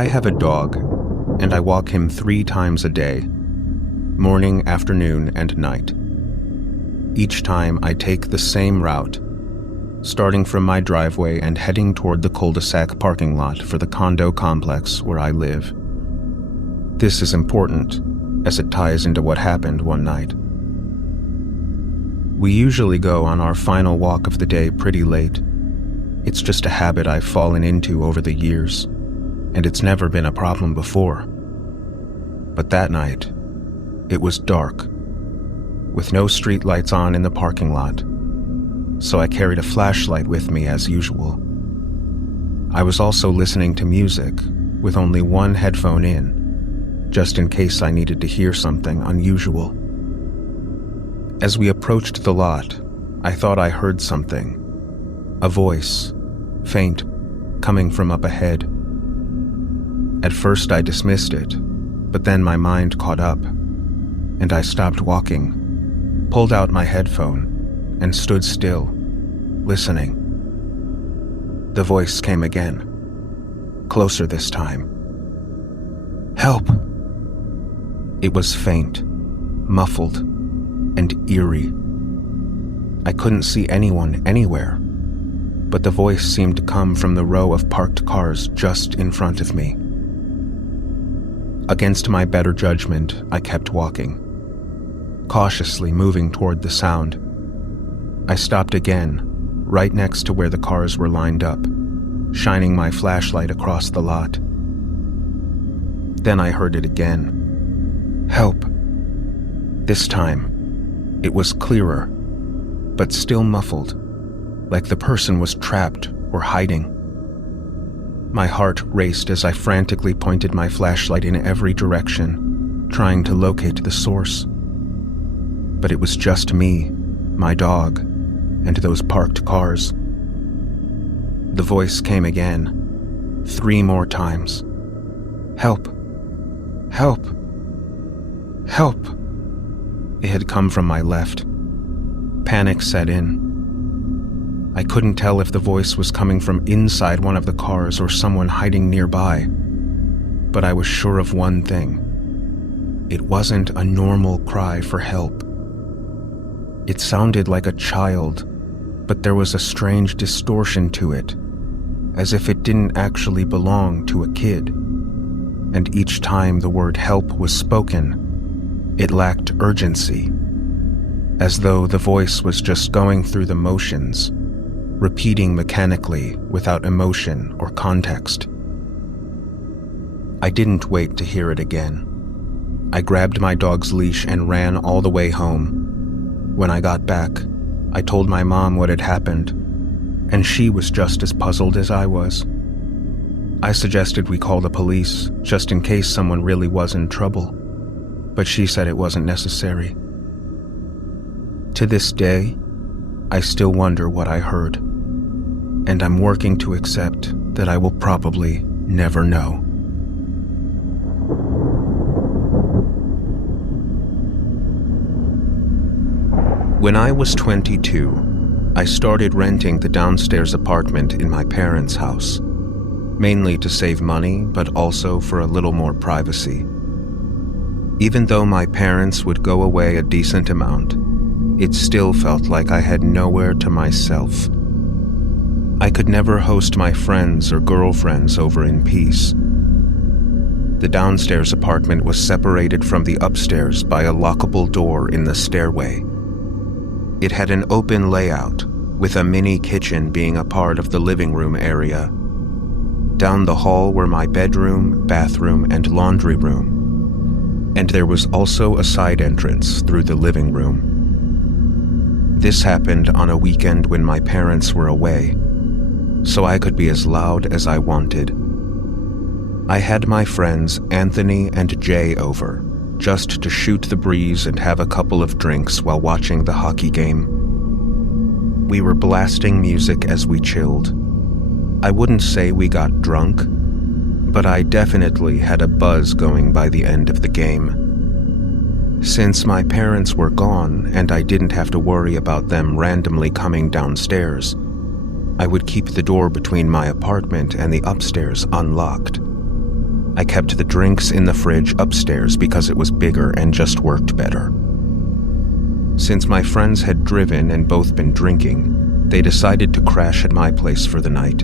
I have a dog, and I walk him 3 times a day, morning, afternoon, and night. Each time I take the same route, starting from my driveway and heading toward the cul-de-sac parking lot for the condo complex where I live. This is important, as it ties into what happened one night. We usually go on our final walk of the day pretty late. It's just a habit I've fallen into over the years, and it's never been a problem before. But that night, it was dark, with no street lights on in the parking lot, so I carried a flashlight with me as usual. I was also listening to music, with only one headphone in, just in case I needed to hear something unusual. As we approached the lot, I thought I heard something. A voice, faint, coming from up ahead. At first I dismissed it, but then my mind caught up, and I stopped walking, pulled out my headphone, and stood still, listening. The voice came again, closer this time. "Help!" It was faint, muffled, and eerie. I couldn't see anyone anywhere, but the voice seemed to come from the row of parked cars just in front of me. Against my better judgment, I kept walking, cautiously moving toward the sound. I stopped again, right next to where the cars were lined up, shining my flashlight across the lot. Then I heard it again. "Help!" This time, it was clearer, but still muffled, like the person was trapped or hiding. My heart raced as I frantically pointed my flashlight in every direction, trying to locate the source. But it was just me, my dog, and those parked cars. The voice came again, 3 more times. "Help! Help! Help!" It had come from my left. Panic set in. I couldn't tell if the voice was coming from inside one of the cars or someone hiding nearby, but I was sure of one thing. It wasn't a normal cry for help. It sounded like a child, but there was a strange distortion to it, as if it didn't actually belong to a kid. And each time the word help was spoken, it lacked urgency, as though the voice was just going through the motions, repeating mechanically without emotion or context. I didn't wait to hear it again. I grabbed my dog's leash and ran all the way home. When I got back, I told my mom what had happened, and she was just as puzzled as I was. I suggested we call the police, just in case someone really was in trouble, but she said it wasn't necessary. To this day, I still wonder what I heard, and I'm working to accept that I will probably never know. When I was 22, I started renting the downstairs apartment in my parents' house, mainly to save money, but also for a little more privacy. Even though my parents would go away a decent amount, it still felt like I had nowhere to myself. I could never host my friends or girlfriends over in peace. The downstairs apartment was separated from the upstairs by a lockable door in the stairway. It had an open layout, with a mini kitchen being a part of the living room area. Down the hall were my bedroom, bathroom, and laundry room. And there was also a side entrance through the living room. This happened on a weekend when my parents were away, so I could be as loud as I wanted. I had my friends Anthony and Jay over, just to shoot the breeze and have a couple of drinks while watching the hockey game. We were blasting music as we chilled. I wouldn't say we got drunk, but I definitely had a buzz going by the end of the game. Since my parents were gone and I didn't have to worry about them randomly coming downstairs, I would keep the door between my apartment and the upstairs unlocked. I kept the drinks in the fridge upstairs because it was bigger and just worked better. Since my friends had driven and both been drinking, they decided to crash at my place for the night.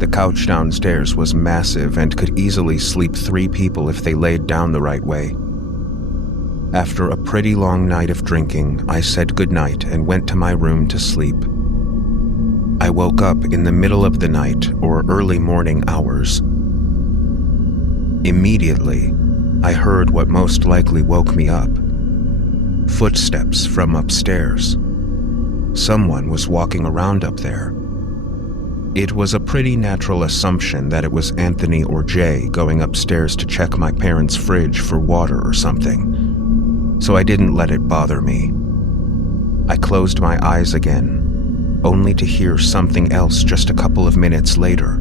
The couch downstairs was massive and could easily sleep 3 people if they laid down the right way. After a pretty long night of drinking, I said goodnight and went to my room to sleep. I woke up in the middle of the night or early morning hours. Immediately, I heard what most likely woke me up. Footsteps from upstairs. Someone was walking around up there. It was a pretty natural assumption that it was Anthony or Jay going upstairs to check my parents' fridge for water or something, so I didn't let it bother me. I closed my eyes again, only to hear something else just a couple of minutes later.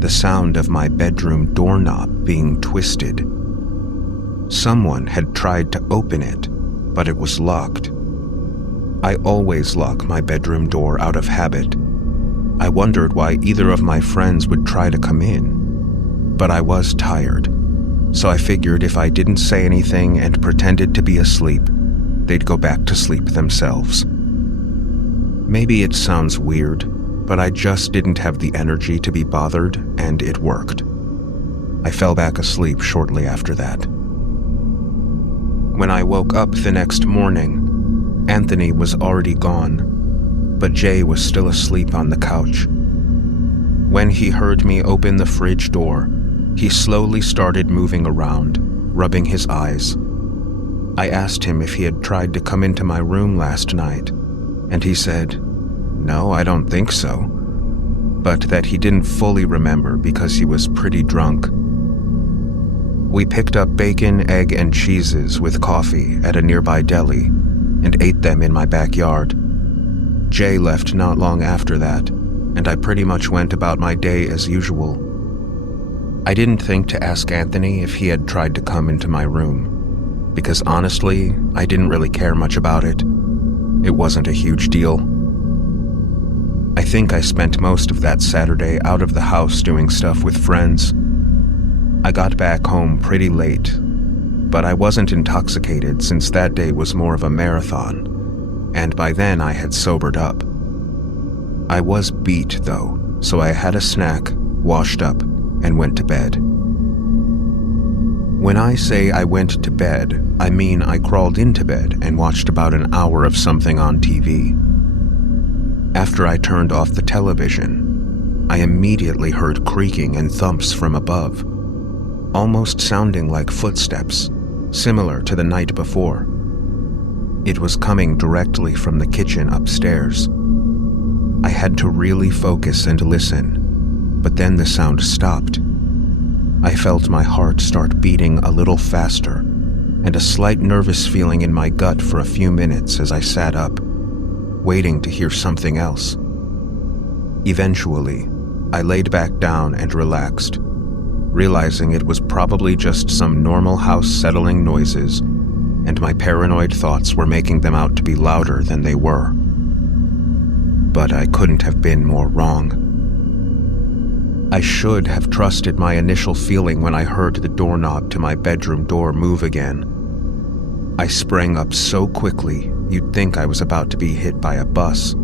The sound of my bedroom doorknob being twisted. Someone had tried to open it, but it was locked. I always lock my bedroom door out of habit. I wondered why either of my friends would try to come in, but I was tired, so I figured if I didn't say anything and pretended to be asleep, they'd go back to sleep themselves. Maybe it sounds weird, but I just didn't have the energy to be bothered, and it worked. I fell back asleep shortly after that. When I woke up the next morning, Anthony was already gone, but Jay was still asleep on the couch. When he heard me open the fridge door, he slowly started moving around, rubbing his eyes. I asked him if he had tried to come into my room last night, and he said, "No, I don't think so," but that he didn't fully remember because he was pretty drunk. We picked up bacon, egg, and cheeses with coffee at a nearby deli and ate them in my backyard. Jay left not long after that, and I pretty much went about my day as usual. I didn't think to ask Anthony if he had tried to come into my room, because honestly, I didn't really care much about it. It wasn't a huge deal. I think I spent most of that Saturday out of the house doing stuff with friends. I got back home pretty late, but I wasn't intoxicated since that day was more of a marathon, and by then I had sobered up. I was beat though, so I had a snack, washed up, and went to bed. When I say I went to bed, I mean I crawled into bed and watched about an hour of something on TV. After I turned off the television, I immediately heard creaking and thumps from above, almost sounding like footsteps, similar to the night before. It was coming directly from the kitchen upstairs. I had to really focus and listen, but then the sound stopped. I felt my heart start beating a little faster, and a slight nervous feeling in my gut for a few minutes as I sat up, waiting to hear something else. Eventually, I laid back down and relaxed, realizing it was probably just some normal house settling noises, and my paranoid thoughts were making them out to be louder than they were. But I couldn't have been more wrong. I should have trusted my initial feeling when I heard the doorknob to my bedroom door move again. I sprang up so quickly, you'd think I was about to be hit by a bus.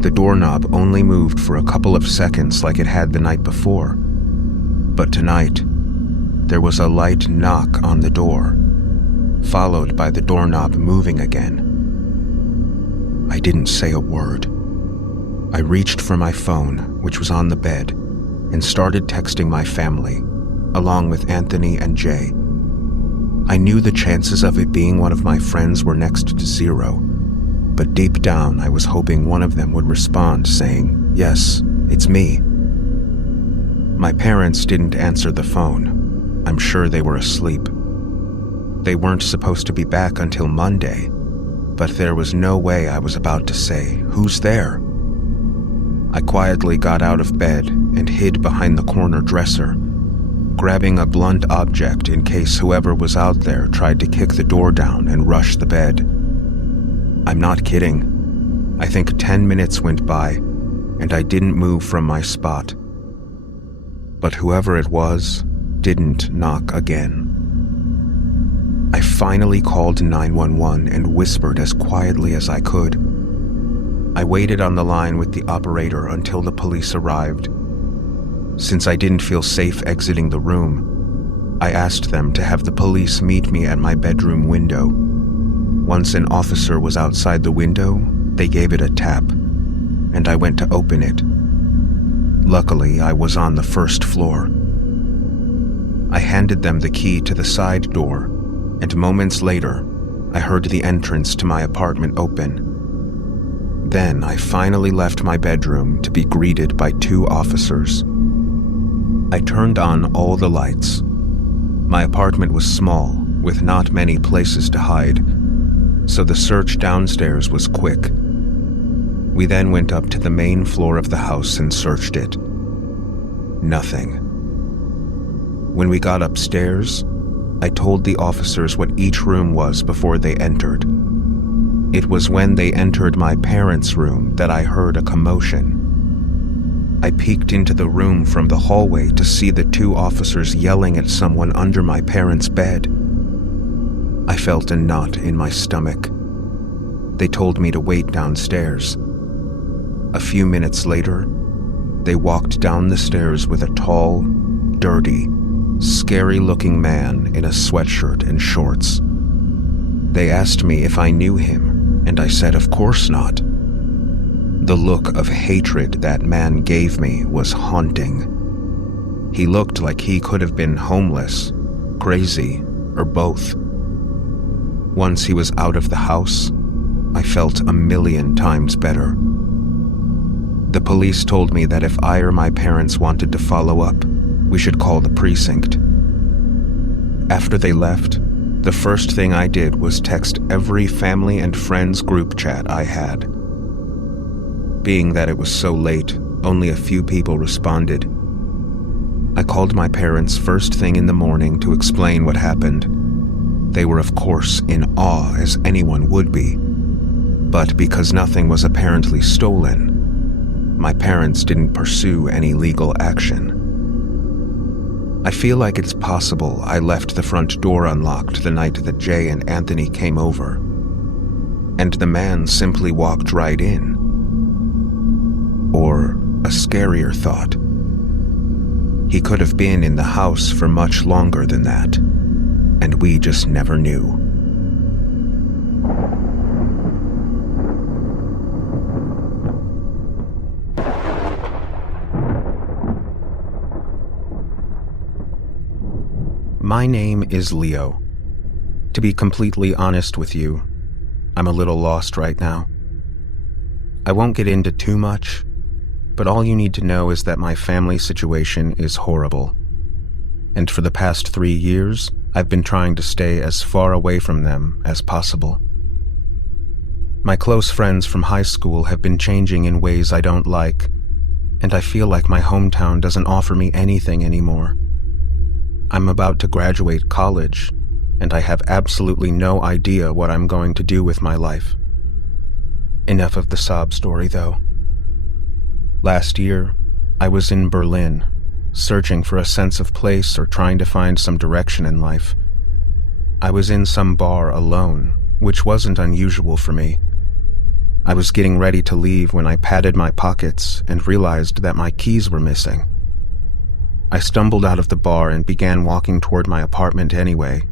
The doorknob only moved for a couple of seconds like it had the night before. But tonight, there was a light knock on the door, followed by the doorknob moving again. I didn't say a word. I reached for my phone, which was on the bed, and started texting my family, along with Anthony and Jay. I knew the chances of it being one of my friends were next to zero, but deep down I was hoping one of them would respond saying, "Yes, it's me." My parents didn't answer the phone. I'm sure they were asleep. They weren't supposed to be back until Monday, but there was no way I was about to say, "Who's there?" I quietly got out of bed and hid behind the corner dresser, grabbing a blunt object in case whoever was out there tried to kick the door down and rush the bed. I'm not kidding. I think 10 minutes went by, and I didn't move from my spot. but whoever it was didn't knock again. I finally called 911 and whispered as quietly as I could. I waited on the line with the operator until the police arrived. Since I didn't feel safe exiting the room, I asked them to have the police meet me at my bedroom window. Once an officer was outside the window, they gave it a tap, and I went to open it. Luckily, I was on the first floor. I handed them the key to the side door, and moments later, I heard the entrance to my apartment open. Then I finally left my bedroom to be greeted by 2 officers. I turned on all the lights. My apartment was small, with not many places to hide, so the search downstairs was quick. We then went up to the main floor of the house and searched it. Nothing. When we got upstairs, I told the officers what each room was before they entered. It was when they entered my parents' room that I heard a commotion. I peeked into the room from the hallway to see the 2 officers yelling at someone under my parents' bed. I felt a knot in my stomach. They told me to wait downstairs. A few minutes later, they walked down the stairs with a tall, dirty, scary-looking man in a sweatshirt and shorts. They asked me if I knew him, and I said of course not. The look of hatred that man gave me was haunting. He looked like he could have been homeless, crazy, or both. Once he was out of the house, I felt a million times better. The police told me that if I or my parents wanted to follow up, we should call the precinct. After they left, the first thing I did was text every family and friends group chat I had. Being that it was so late, only a few people responded. I called my parents first thing in the morning to explain what happened. They were of course in awe, as anyone would be. But because nothing was apparently stolen, my parents didn't pursue any legal action. I feel like it's possible I left the front door unlocked the night that Jay and Anthony came over, and the man simply walked right in. Or a scarier thought. He could have been in the house for much longer than that, and we just never knew. My name is Leo. To be completely honest with you, I'm a little lost right now. I won't get into too much, but all you need to know is that my family situation is horrible. And for the past 3 years, I've been trying to stay as far away from them as possible. My close friends from high school have been changing in ways I don't like, and I feel like my hometown doesn't offer me anything anymore. I'm about to graduate college, and I have absolutely no idea what I'm going to do with my life. Enough of the sob story, though. Last year, I was in Berlin, searching for a sense of place or trying to find some direction in life. I was in some bar alone, which wasn't unusual for me. I was getting ready to leave when I patted my pockets and realized that my keys were missing. I stumbled out of the bar and began walking toward my apartment anyway,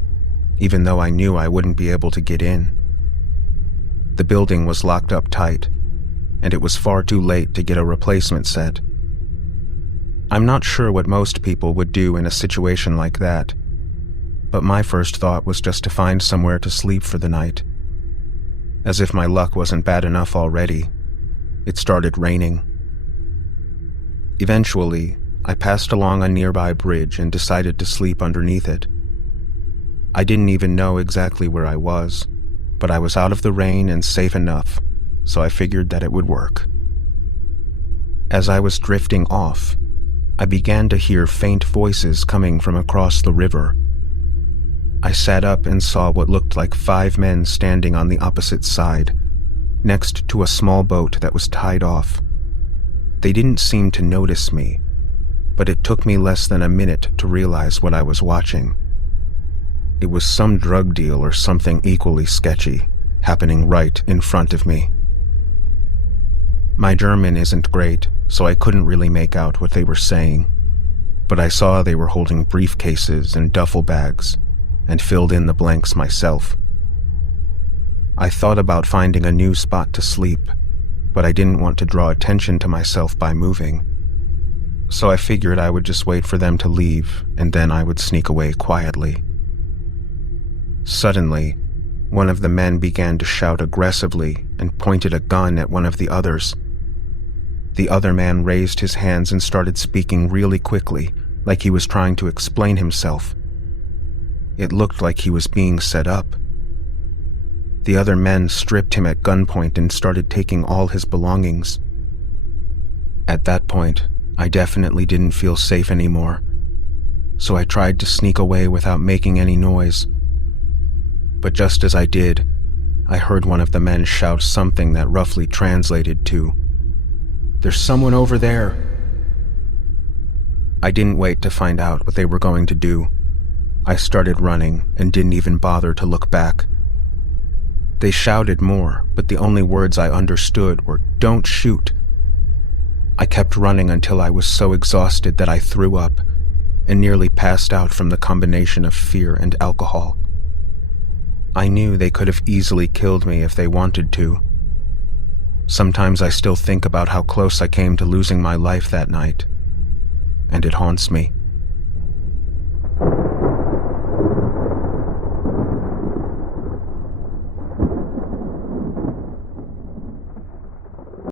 even though I knew I wouldn't be able to get in. The building was locked up tight, and it was far too late to get a replacement set. I'm not sure what most people would do in a situation like that, but my first thought was just to find somewhere to sleep for the night. As if my luck wasn't bad enough already, it started raining. Eventually, I passed along a nearby bridge and decided to sleep underneath it. I didn't even know exactly where I was, but I was out of the rain and safe enough, so I figured that it would work. As I was drifting off, I began to hear faint voices coming from across the river. I sat up and saw what looked like 5 men standing on the opposite side, next to a small boat that was tied off. They didn't seem to notice me, but it took me less than a minute to realize what I was watching. It was some drug deal or something equally sketchy, happening right in front of me. My German isn't great, so I couldn't really make out what they were saying, but I saw they were holding briefcases and duffel bags, and filled in the blanks myself. I thought about finding a new spot to sleep, but I didn't want to draw attention to myself by moving. So I figured I would just wait for them to leave, and then I would sneak away quietly. Suddenly, one of the men began to shout aggressively and pointed a gun at one of the others. The other man raised his hands and started speaking really quickly, like he was trying to explain himself. It looked like he was being set up. The other men stripped him at gunpoint and started taking all his belongings. At that point, I definitely didn't feel safe anymore, so I tried to sneak away without making any noise. But just as I did, I heard one of the men shout something that roughly translated to, "There's someone over there." I didn't wait to find out what they were going to do. I started running and didn't even bother to look back. They shouted more, but the only words I understood were, "Don't shoot." I kept running until I was so exhausted that I threw up and nearly passed out from the combination of fear and alcohol. I knew they could have easily killed me if they wanted to. Sometimes I still think about how close I came to losing my life that night, and it haunts me.